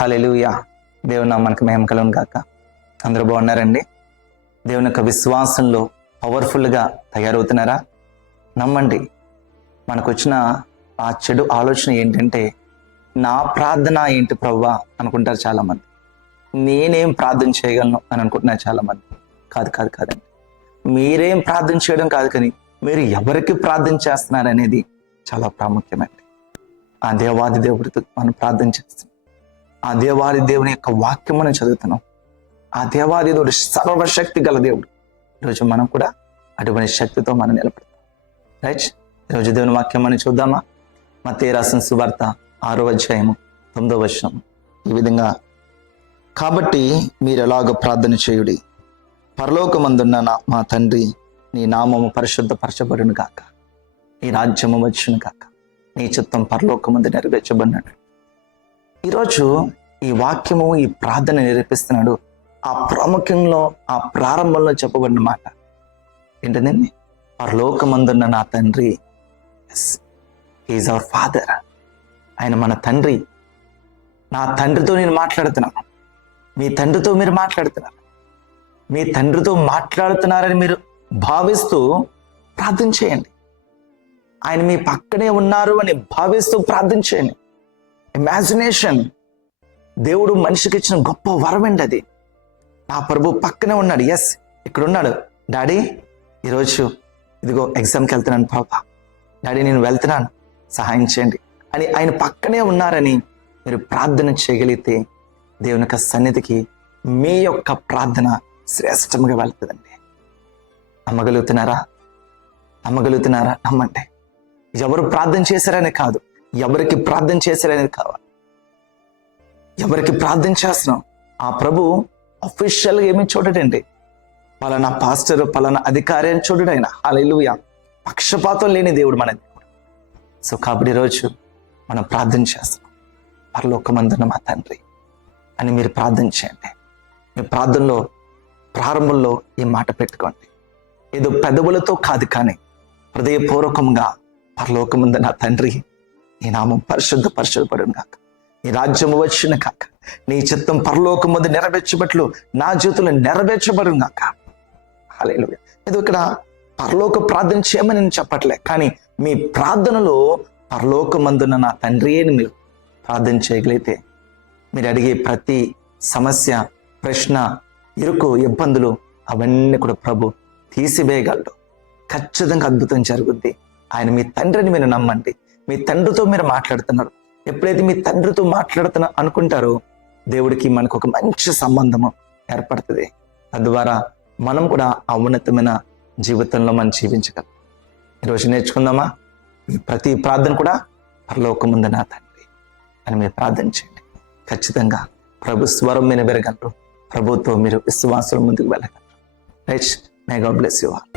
హల్లెలూయా. దేవుని నామానికి మహిమ కలుగును గాక. అందరూ బాగున్నారండి? దేవుని యొక్క విశ్వాసంలో పవర్ఫుల్గా తయారవుతున్నారా? నమ్మండి. మనకు వచ్చిన ఆ చెడు ఆలోచన ఏంటంటే, నా ప్రార్థన ఏంటి ప్రభువా అనుకుంటారు చాలామంది. నేనేం ప్రార్థన చేయగలను అని అనుకుంటున్నారు చాలామంది. కాదండి. మీరేం ప్రార్థన చేయడం కాదు, కానీ మీరు ఎవరికి ప్రార్థన చేస్తున్నారు అనేది చాలా ప్రాముఖ్యమండి. ఆ దేవాది దేవుడితో మనం ప్రార్థన చేస్తున్నాం. ఆ దేవాది దేవుని యొక్క వాక్యం మనం చదువుతున్నాం. ఆ దేవాది దేవుడు సర్వశక్తి గల దేవుడు. ఈరోజు మనం కూడా అటువంటి శక్తితో మనం నిలబడతాం. రైట్? ఈరోజు దేవుని వాక్యం మనం చూద్దామా? మత్తయి రాసిన సువార్త 6వ అధ్యాయము 9వ వచనం ఈ విధంగా, కాబట్టి మీరు ఎలాగ ప్రార్థన చేయుడి, పరలోకమందున్న మా తండ్రి, నీ నామము పరిశుద్ధపరచబడును గాక, నీ రాజ్యము వచ్చును గాక, నీ చిత్తం పరలోకమందు నెరవేర్చబడినాడు. ఈరోజు ఈ వాక్యము ఈ ప్రార్థన నిరూపిస్తున్నాడు. ఆ ప్రాముఖ్యంలో ఆ ప్రారంభంలో చెప్పబడిన మాట ఏంటండి? పరలోకమందున్న నా తండ్రి. Yes, he is our father. ఆయన మన తండ్రి. నా తండ్రితో నేను మాట్లాడుతున్నాను. మీ తండ్రితో మీరు మాట్లాడుతున్నారు. మీ తండ్రితో మాట్లాడుతున్నారని మీరు భావిస్తూ ప్రార్థన చేయండి. ఆయన మీ పక్కనే ఉన్నారు అని భావిస్తూ ప్రార్థన చేయండి. ఇమాజినేషన్ దేవుడు మనిషికి ఇచ్చిన గొప్ప వరం అండి అది. నా ప్రభు పక్కనే ఉన్నాడు. ఎస్, ఇక్కడ ఉన్నాడు. డాడీ, ఈరోజు ఇదిగో ఎగ్జామ్కి వెళ్తున్నాను పాప, డాడీ నేను వెళ్తున్నాను, సహాయం చేయండి అని ఆయన పక్కనే ఉన్నారని మీరు ప్రార్థన చేయగలిగితే దేవుని యొక్క సన్నిధికి మీ యొక్క ప్రార్థన శ్రేష్టంగా వెళ్తుందండి. నమ్మగలుగుతున్నారా? నమ్మండి. ఎవరు ప్రార్థన చేశారనే కాదు, ఎవరికి ప్రార్థన చేశారనేది కావాలి. ఎవరికి ప్రార్థన చేస్తున్నాం ఆ ప్రభు అఫీషియల్గా ఏమీ చూడడండి. పలానా పాస్టర్, పలానా అధికారి అని చూడడు ఆయన. హల్లెలూయా. పక్షపాతం లేని దేవుడు మన దేవుడు. సో కాబట్టి ఈరోజు మనం ప్రార్థన చేస్తున్నాం. పరలోకమందున్న మా తండ్రి అని మీరు ప్రార్థన చేయండి. మీ ప్రార్థనలో ప్రారంభంలో ఈ మాట పెట్టుకోండి. ఏదో పెదవులతో కాదు, కానీ హృదయపూర్వకంగా పరలోకమందున్న నా తండ్రి, నీ నామం పరిశుద్ధపరచబడును గాక, నీ రాజ్యము వచ్చును గాక, నీ చిత్తం పరలోకమందు నెరవేర్చబట్లు నా జీవితంలో నెరవేర్చబడును గాక. హల్లెలూయా. ఏదో ఇక్కడ పరలోక ప్రార్థన చేయమని నేను చెప్పట్లే, కానీ మీ ప్రార్థనలో పరలోకమందున్న నా తండ్రి అని మీరు ప్రార్థన చేయగలిగితే మీరు అడిగే ప్రతి సమస్య, ప్రశ్న, ఇరుకు, ఇబ్బందులు అవన్నీ కూడా ప్రభు తీసివేయగలడు. ఖచ్చితంగా అద్భుతం జరుగుద్ది. ఆయన మీ తండ్రిని మీరు నమ్మండి. మీ తండ్రితో మీరు మాట్లాడుతున్నారు. ఎప్పుడైతే మీ తండ్రితో మాట్లాడుతున్నా అనుకుంటారో దేవుడికి మనకు ఒక మంచి సంబంధము ఏర్పడుతుంది. తద్వారా మనం కూడా ఆ ఉన్నతమైన జీవితంలో మనం జీవించగలం. ఈరోజు నేర్చుకుందామా? ప్రతి ప్రార్థన కూడా పరలోకమందున్న నా తండ్రి అని మీరు ప్రార్థన చేయండి. ఖచ్చితంగా ప్రభు స్వరం మీరు వినగలరు. ప్రభుతో మీరు విశ్వాసం ముందుకు వెళ్ళగలరు. Right? May God bless you all.